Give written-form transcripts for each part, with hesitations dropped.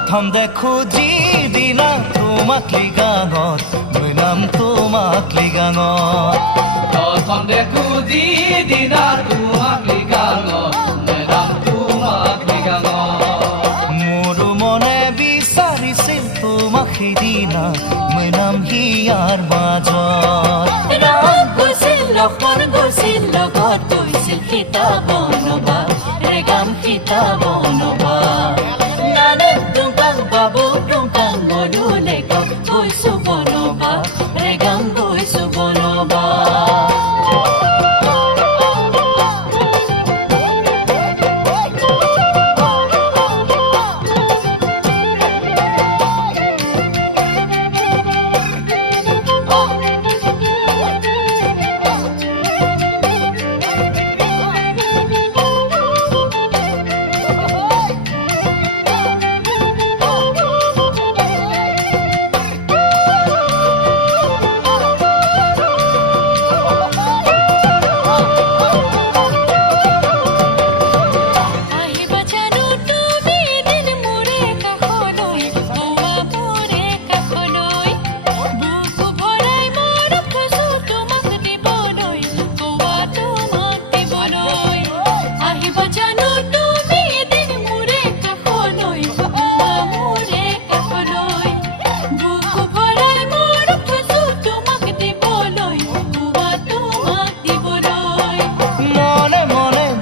প্ৰথম দেখো যিদিনা তোমাক লিগাঙত মই নাম তোমাক লিগাঙত প্ৰথম দেখো যিদিনা তোমাক লিগাঙত মই নাম তোমাক লিগাঙত মোৰো মনে বিচাৰিছিল তোমাক সিদিনা মই নাম হিয়াৰ মাজত ৰাম গৈছিল লক্ষ্মণ গৈছিল লগত গৈছিল সীতা বনবাস ৰেগাম সীতা বনবাস নানে টুংকাং বাবু টুংকাং মৰুলে গৈছো বনবাস ৰেগাম গৈছো বনবাস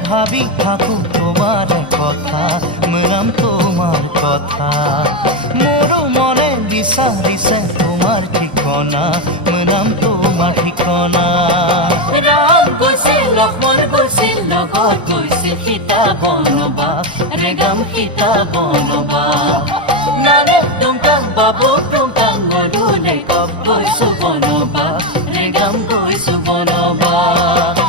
ভাবি থাকো তোমার কথা মনাম তোমার কথা মোৰো মনে বিচাৰিছে তোমাৰ ঠিকনা মনাম তোমাৰ ঠিকনা ৰাম গৈছিল লক্ষ্মণ গৈছিল লগত গৈছিল সীতা বনবাস ৰেগাম সীতা বনবাস নানে টুংকাং বাবু টুংকাং মৰুলে গৈছো বনবাস ৰেগাম গৈছো বনবাস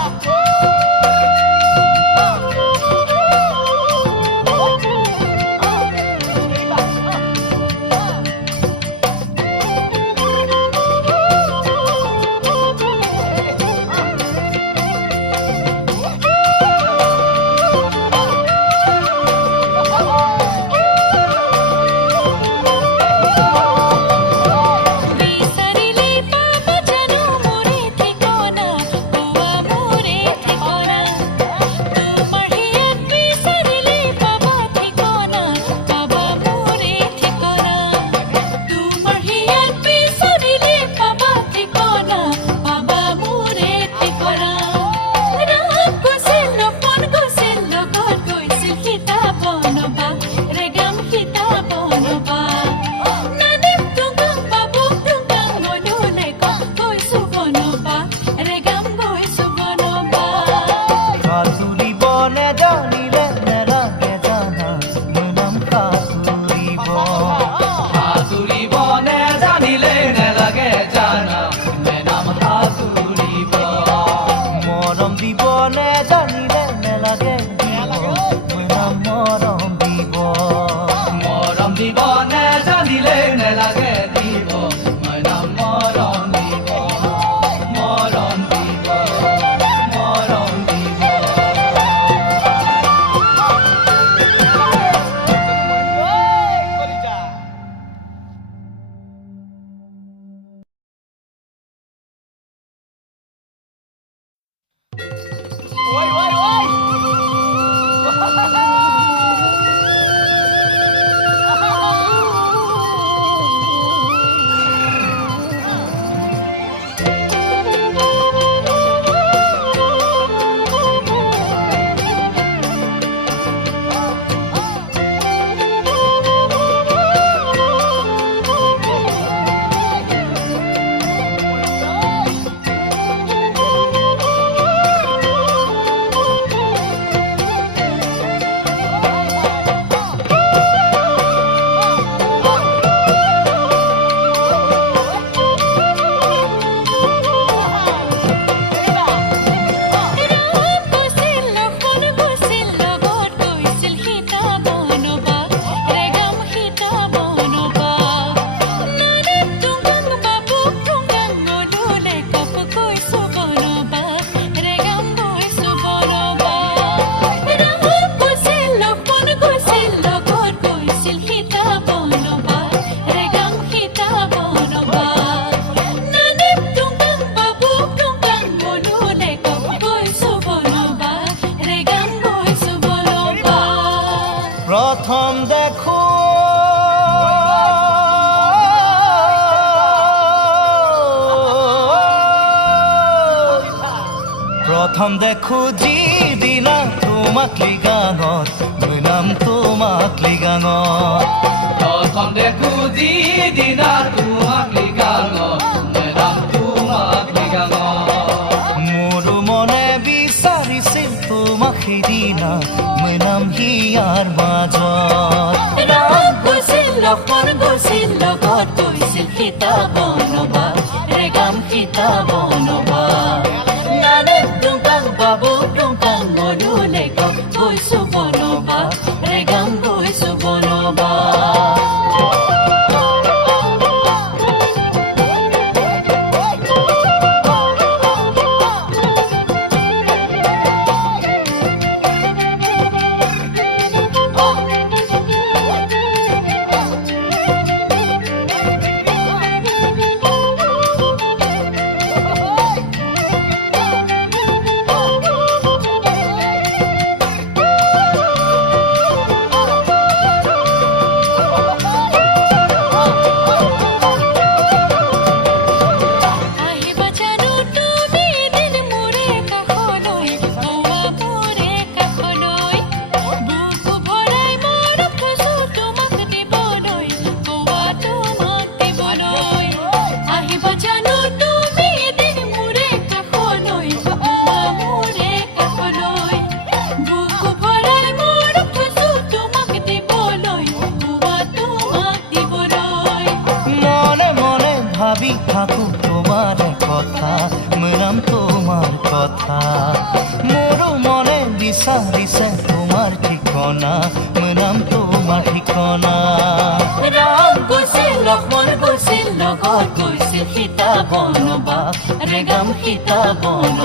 খন্দে খুজি দিনা তোমাক লিগাঙত মৈনাম তোমাক লিগাঙত খন্দে খুজি দিনাৰ তোমাক লিগাঙত মেৰাম তোমাক লিগাঙত মোৰো মনে বিচাৰিছিল তোমাক সিদিনা মৈনাম হিয়াৰ মাজত ৰাম গৈছিল লক্ষ্মণ গৈছিল লগত গৈছিল সীতা বনবাস ৰেগাম সীতা বনবাস নানে টুংকাং বাবু টুংকাং মনু লেকক গৈছো বনবাস ৰেগাম গৈছো বনবাস ভাবি থাকো তোমার কথা মৈনাম তোমার কথা মোৰো মনে বিচাৰিছে তোমাৰ ঠিকনা মৈনাম তোমাৰ ঠিকনা ৰাম গৈছিল লক্ষ্মণ গৈছিল লগত গৈছিল সীতা বনবাস ৰেগাম সীতা বনবাস